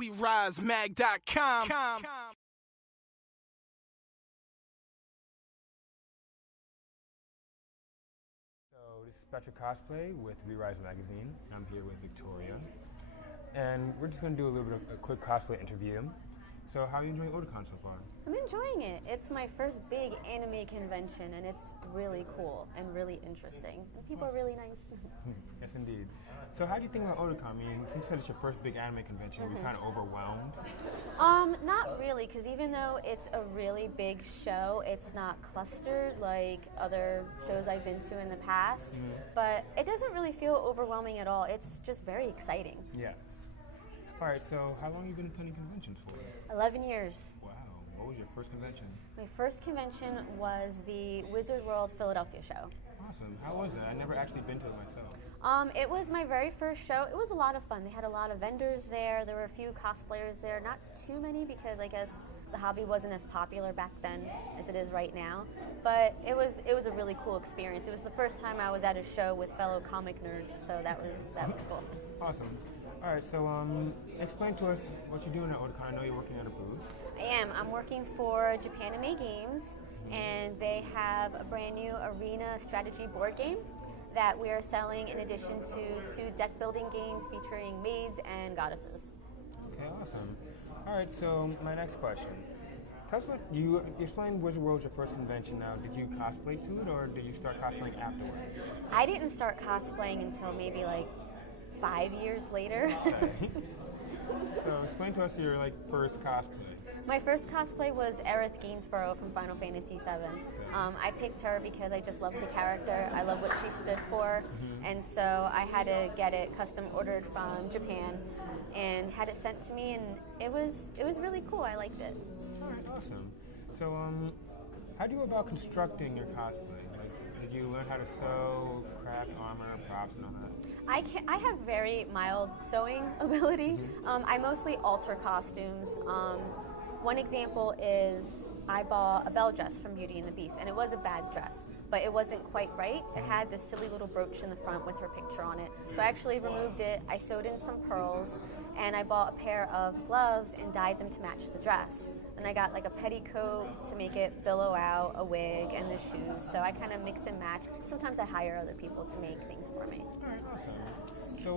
WeRiseMag.com. So this is Spectra Cosplay with Rise Magazine. I'm here with Victoria. And we're just going to do a little bit of a quick cosplay interview. So how are you enjoying Otakon so far? I'm enjoying it. It's my first big anime convention and it's really cool and really interesting. And people are really nice. Yes, indeed. So how do you think about Otakon? I mean, since you said it's your first big anime convention, were you kind of overwhelmed? Not really, because even though it's a really big show, it's not clustered like other shows I've been to in the past. But it doesn't really feel overwhelming at all. It's just very exciting. Yes. All right, so how long have you been attending conventions for? 11 years. Wow. What was your first convention? My first convention was the Wizard World Philadelphia show. Awesome. How was that? I've never actually been to it myself. It was my very first show. It was a lot of fun. They had a lot of vendors there. There were a few cosplayers there. Not too many because I guess the hobby wasn't as popular back then as it is right now. But it was a really cool experience. It was the first time I was at a show with fellow comic nerds, so that was cool. Awesome. All right, so explain to us what you're doing at Otakon. I know you're working at a booth. I am. I'm working for Japanime Games, and they have a brand new arena strategy board game that we are selling in addition to 2 deck building games featuring maids and goddesses. Okay, awesome. All right, so my next question. Tell us what you explained Wizard World's your first convention now. Did you cosplay to it or did you start cosplaying afterwards? I didn't start cosplaying until maybe like 5 years later. Okay. So explain to us your first cosplay. My first cosplay was Aerith Gainsborough from Final Fantasy VII. I picked her because I just loved the character. I love what she stood for, and so I had to get it custom ordered from Japan and had it sent to me, and it was really cool. I liked it. All right, awesome. So how do you go about constructing your cosplay? Did you learn how to sew, craft armor, props, and all that? I have very mild sewing ability. I mostly alter costumes. One example is I bought a belle dress from Beauty and the Beast, and it was a bad dress, but it wasn't quite right. It had this silly little brooch in the front with her picture on it. So I actually removed it, I sewed in some pearls, and I bought a pair of gloves and dyed them to match the dress. Then I got like a petticoat to make it billow out, a wig, and the shoes. So I kind of mix and match. Sometimes I hire other people to make things for me. All right, awesome. So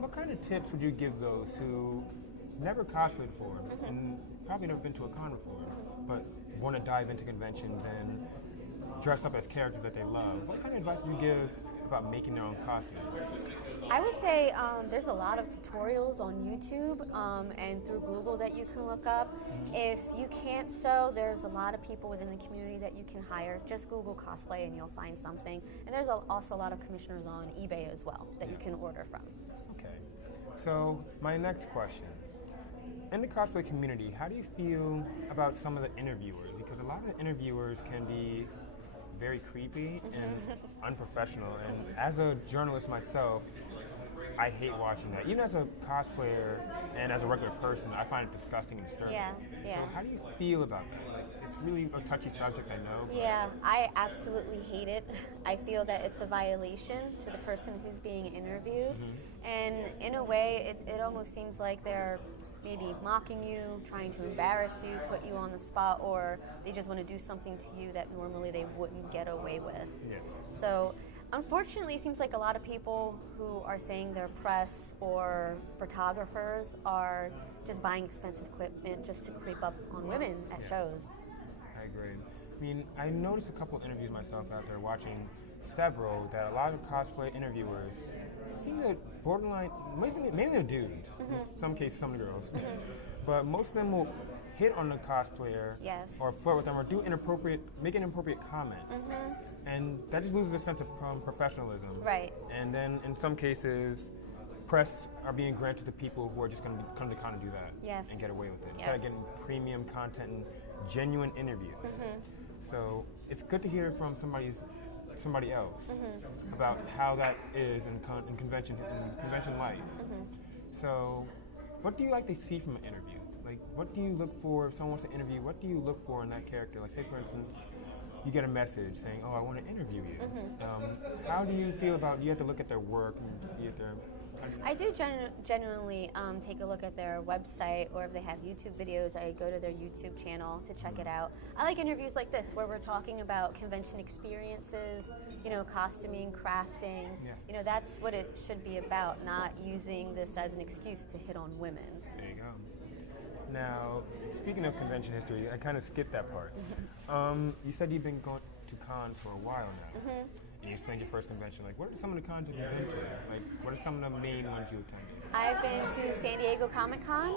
what kind of tips would you give those who never cosplayed before and probably never been to a con before, but want to dive into conventions and dress up as characters that they love? What kind of advice do you give about making their own costumes? I would say there's a lot of tutorials on YouTube and through Google that you can look up. If you can't sew, there's a lot of people within the community that you can hire. Just Google cosplay and you'll find something. And there's also a lot of commissioners on eBay as well that you can order from. Okay. So my next question. In the cosplay community, how do you feel about some of the interviewers? Because a lot of the interviewers can be very creepy and unprofessional. And as a journalist myself, I hate watching that. Even as a cosplayer and as a regular person, I find it disgusting and disturbing. Yeah. So how do you feel about that? It's really a touchy subject, I know. Yeah, I absolutely hate it. I feel that it's a violation to the person who's being interviewed. And in a way, it almost seems like they're maybe mocking you, trying to embarrass you, put you on the spot, or they just want to do something to you that normally they wouldn't get away with. Yeah. So unfortunately, it seems like a lot of people who are saying they're press or photographers are just buying expensive equipment just to creep up on women at shows. I agree. I mean, I noticed a couple interviews myself out there watching several that a lot of cosplay interviewers seem to borderline, mainly they're dudes, in some cases some girls, but most of them will hit on the cosplayer or flirt with them or make inappropriate comments. And that just loses a sense of professionalism. Right. And then in some cases, press are being granted to people who are just going to come to kind of do that and get away with it. Instead of getting premium content and genuine interviews. So it's good to hear from somebody else about how that is in convention life. So what do you like to see from an interview? Like, what do you look for if someone wants to interview? What do you look for in that character? Like, say for instance, you get a message saying, "Oh, I want to interview you." How do you feel about? You have to look at their work and see if they're I do genuinely take a look at their website, or if they have YouTube videos, I go to their YouTube channel to check it out. I like interviews like this where we're talking about convention experiences, costuming, crafting. Yeah. That's what it should be about, not using this as an excuse to hit on women. There you go. Now, speaking of convention history, I kind of skipped that part. You said you've been going to cons for a while now. And you explained your first convention. Like, what are some of the cons you've been to? Like, what are some of the main ones you attended? I've been to San Diego Comic Con,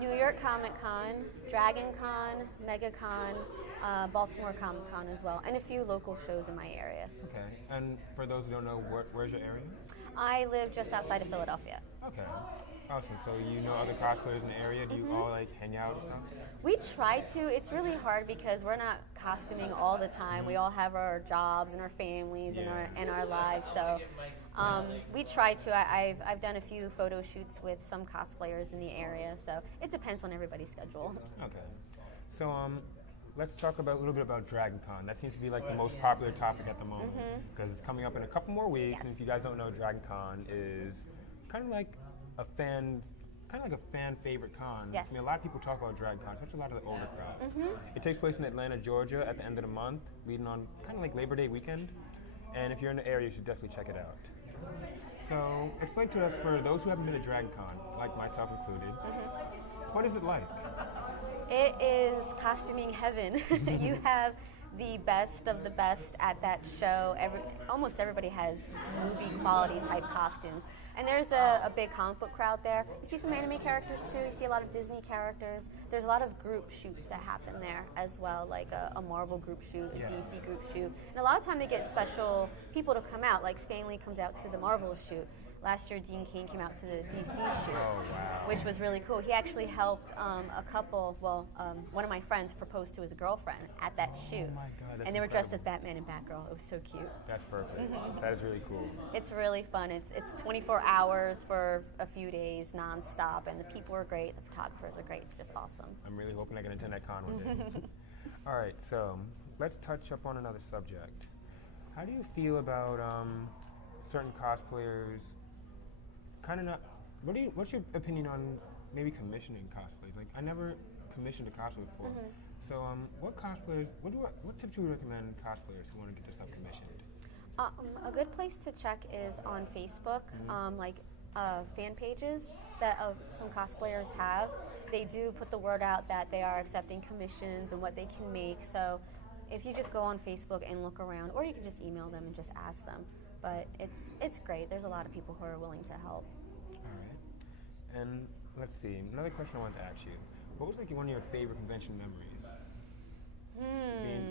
New York Comic Con, Dragon Con, Mega Con, Baltimore Comic Con as well, and a few local shows in my area. Okay. And for those who don't know, where's your area? I live just outside of Philadelphia. Okay. Awesome. So you know other cosplayers in the area? Do you all like hang out and stuff? We try to. It's really hard because we're not costuming all the time. We all have our jobs and our families and our lives. So we try to. I've done a few photo shoots with some cosplayers in the area. So it depends on everybody's schedule. Okay. So let's talk a little bit about Dragon Con. That seems to be like the most popular topic at the moment because it's coming up in a couple more weeks. Yes. And if you guys don't know, Dragon Con is kind of like a fan favorite con. Yes. I mean, a lot of people talk about Dragon Con, especially a lot of the older crowd. It takes place in Atlanta, Georgia at the end of the month, leading on kind of like Labor Day weekend. And if you're in the area, you should definitely check it out. So explain to us, for those who haven't been to Dragon Con, like myself included, what is it like? It is costuming heaven. You have the best of the best at that show. Almost everybody has movie quality type costumes. And there's a big comic book crowd there. You see some anime characters too. You see a lot of Disney characters. There's a lot of group shoots that happen there as well, like a Marvel group shoot, a DC group shoot. And a lot of time they get special people to come out, like Stan Lee comes out to the Marvel shoot. Last year, Dean Cain came out to the DC shoot, which was really cool. He actually helped a couple, one of my friends proposed to his girlfriend at that shoot. Oh my God, and they were dressed as Batman and Batgirl. It was so cute. That's perfect. That is really cool. It's really fun. It's 24 hours for a few days, nonstop, and the people are great. The photographers are great. It's just awesome. I'm really hoping I can attend that con one day. All right, so let's touch up on another subject. How do you feel about certain cosplayers? What's your opinion on maybe commissioning cosplays? Like, I never commissioned a cosplay before. So, what tips do you recommend cosplayers who want to get their stuff commissioned? A good place to check is on Facebook, fan pages that some cosplayers have. They do put the word out that they are accepting commissions and what they can make. So, if you just go on Facebook and look around, or you can just email them and just ask them. But it's great. There's a lot of people who are willing to help. All right. And let's see. Another question I wanted to ask you. What was like one of your favorite convention memories?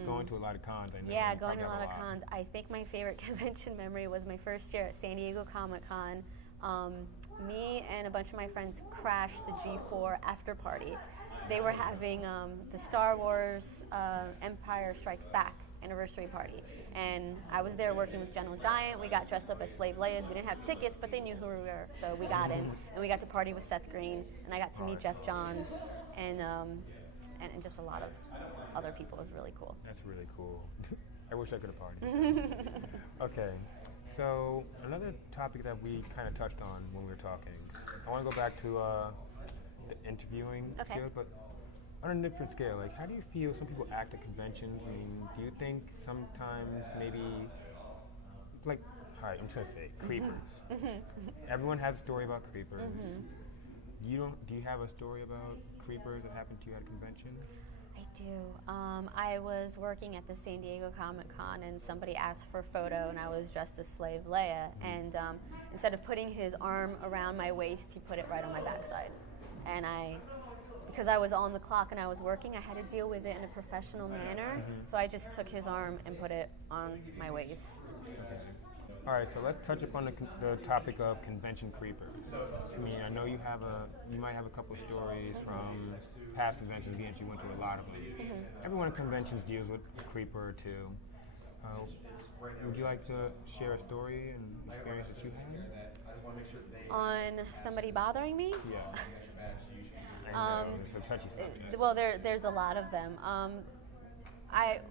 Going to a lot of cons, I know. Yeah, going to a lot of cons. I think my favorite convention memory was my first year at San Diego Comic Con. Me and a bunch of my friends crashed the G4 after party. They were having the Star Wars Empire Strikes Back anniversary party, and I was there working with General Giant. We got dressed up as Slave Leias. We didn't have tickets, but they knew who we were, so we got in, and we got to party with Seth Green, and I got to meet Jeff Johns, and just a lot of other people. It was really cool. That's really cool. I wish I could have partied. Okay, so another topic that we kind of touched on when we were talking, I want to go back to the interviewing skill, but on a different scale, like, how do you feel some people act at conventions? I mean, do you think sometimes maybe, like, all right, I'm just going to say, creepers. Everyone has a story about creepers. Do you have a story about creepers that happened to you at a convention? I do. I was working at the San Diego Comic Con, and somebody asked for a photo, and I was dressed as Slave Leia. And instead of putting his arm around my waist, he put it right on my backside. And because I was on the clock and I was working, I had to deal with it in a professional manner. So I just took his arm and put it on my waist. Okay. All right, so let's touch upon the topic of convention creepers. I mean, I know you might have a couple of stories from past conventions, again, you went to a lot of them. Everyone at conventions deals with a creeper or two. Would you like to share a story and experience that you had? On somebody bothering me? Yeah. I know, it's a touchy subject. Well, there's a lot of them.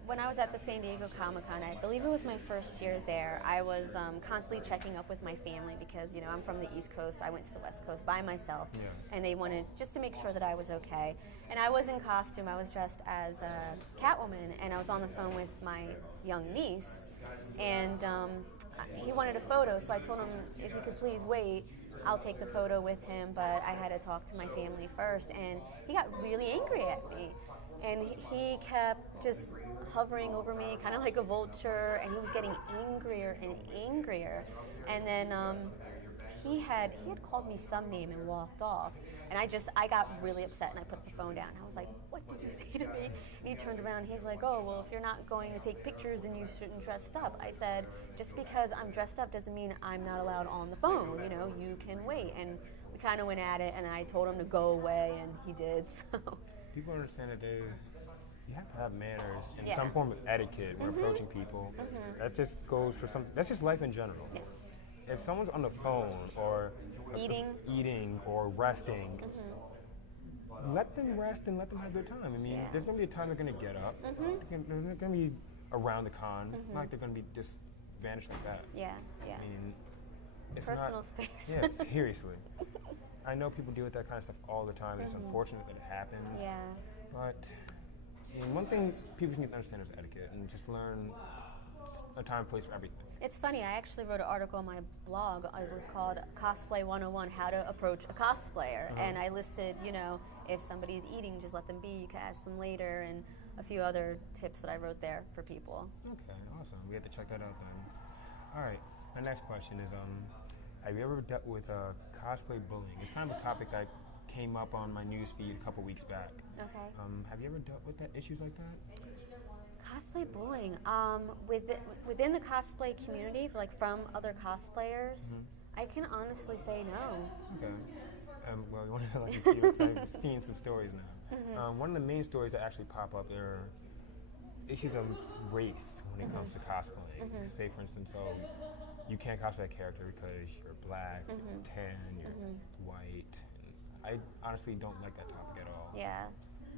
When I was at the San Diego Comic-Con, I believe it was my first year there, I was constantly checking up with my family because, I'm from the East Coast. I went to the West Coast by myself, and they wanted just to make sure that I was okay. And I was in costume. I was dressed as Catwoman, and I was on the phone with my young niece, and he wanted a photo, so I told him, if you could please wait, I'll take the photo with him, but I had to talk to my family first, and he got really angry at me. And he kept just hovering over me, kind of like a vulture, and he was getting angrier and angrier. And then he had called me some name and walked off. And I got really upset, and I put the phone down. I was like, "What did you say to me?" And he turned around, and he's like, "Oh, well, if you're not going to take pictures, then you shouldn't dress up." I said, "Just because I'm dressed up doesn't mean I'm not allowed on the phone. You can wait." And we kind of went at it, and I told him to go away, and he did, so. People understand that you have to have manners and some form of etiquette when approaching people. That just goes for that's just life in general. Yes. If someone's on the phone or eating or resting, let them rest and let them have their time. I mean, there's going to be a time they're going to get up. They're going to be around the con. Not like they're going to be just vanish like that. Yeah. I mean, it's personal space. Yeah, seriously. I know people deal with that kind of stuff all the time. It's unfortunate that it happens. Yeah. But one thing people just need to understand is etiquette and just learn a time and place for everything. It's funny, I actually wrote an article on my blog. It was called Cosplay 101, How to Approach a Cosplayer. And I listed, if somebody's eating, just let them be. You can ask them later, and a few other tips that I wrote there for people. Okay, awesome. We have to check that out then. All right, my next question is, have you ever dealt with cosplay bullying? It's kind of a topic that came up on my news feed a couple weeks back. Okay. Have you ever dealt with issues like that? Cosplay bullying. Within the cosplay community, from other cosplayers, I can honestly say no. Okay. Well, you want to let me see, because I've seen some stories now. One of the main stories that actually pop up are issues of race when it comes to cosplaying. Say, for instance, you can't cosplay a character because you're black, you're tan, you're white. I honestly don't like that topic at all. Yeah.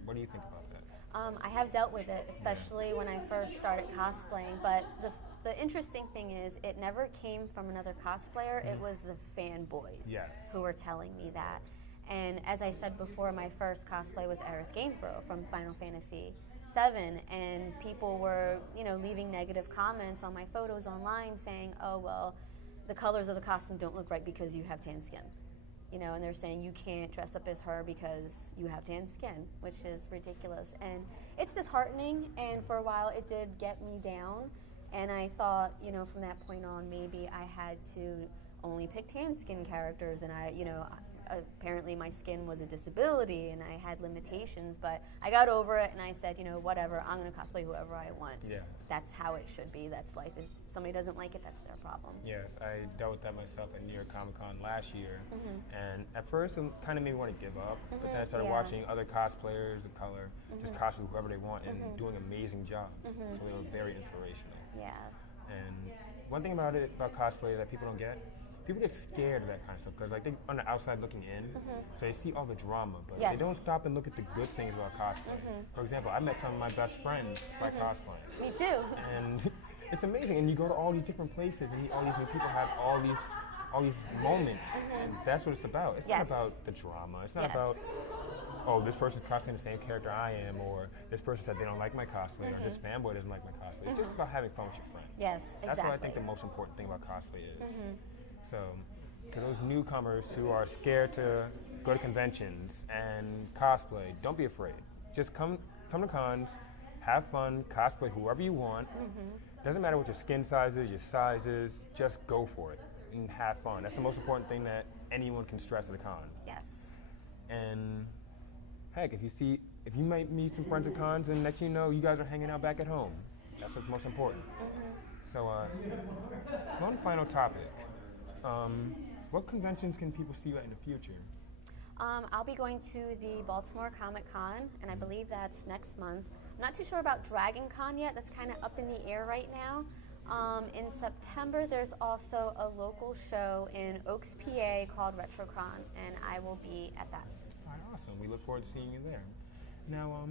What do you think about that? I have dealt with it, especially when I first started cosplaying, but the interesting thing is it never came from another cosplayer, it was the fanboys who were telling me that. And as I said before, my first cosplay was Aerith Gainsborough from Final Fantasy VII, and people were, leaving negative comments on my photos online saying, "Oh, well, the colors of the costume don't look right because you have tan skin." And they're saying you can't dress up as her because you have tan skin, which is ridiculous. And it's disheartening, and for a while it did get me down. And I thought, from that point on, maybe I had to only pick tan skin characters, and apparently my skin was a disability and I had limitations, but I got over it and I said, whatever, I'm going to cosplay whoever I want. Yes. That's how it should be. That's life. If somebody doesn't like it, that's their problem. Yes, I dealt with that myself at New York Comic Con last year, and at first it kind of made me want to give up, but then I started watching other cosplayers of color just cosplay whoever they want and doing amazing jobs, so they were very inspirational. Yeah. And one thing about cosplay that people don't get, people get scared of that kind of stuff because they on the outside looking in, so they see all the drama, but they don't stop and look at the good things about cosplay. For example, I met some of my best friends by cosplaying. Me too. And it's amazing, and you go to all these different places and meet all these new people, have all these moments, and that's what it's about. It's not about the drama. It's not about, oh, this person's cosplaying the same character I am, or this person said they don't like my cosplay, or this fanboy doesn't like my cosplay. It's just about having fun with your friends. Yes, exactly. That's what I think the most important thing about cosplay is. So, to those newcomers who are scared to go to conventions and cosplay, don't be afraid. Just come to cons, have fun, cosplay whoever you want. Doesn't matter what your skin size is, your size is, just go for it and have fun. That's the most important thing that anyone can stress at a con. Yes. And heck, if you might meet some friends at cons and next you know you guys are hanging out back at home. That's what's most important. So, one final topic. What conventions can people see in the future? I'll be going to the Baltimore Comic Con, and I believe that's next month. I'm not too sure about Dragon Con yet. That's kind of up in the air right now. In September, there's also a local show in Oaks, PA called RetroCon, and I will be at that. All right, awesome. We look forward to seeing you there. Now,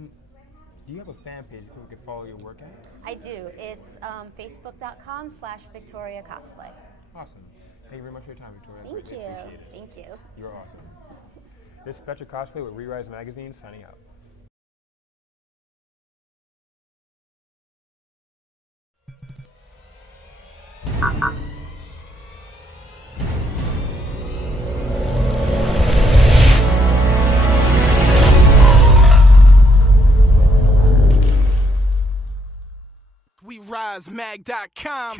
Do you have a fan page where we can follow your work at? I do. It's facebook.com/Victoria Cosplay. Awesome. Thank you very much for your time, Victoria. Thank you. Appreciate it. Thank you. You're awesome. This is Spectra Cosplay with Re-Rise Magazine, signing out. WeRiseMag.com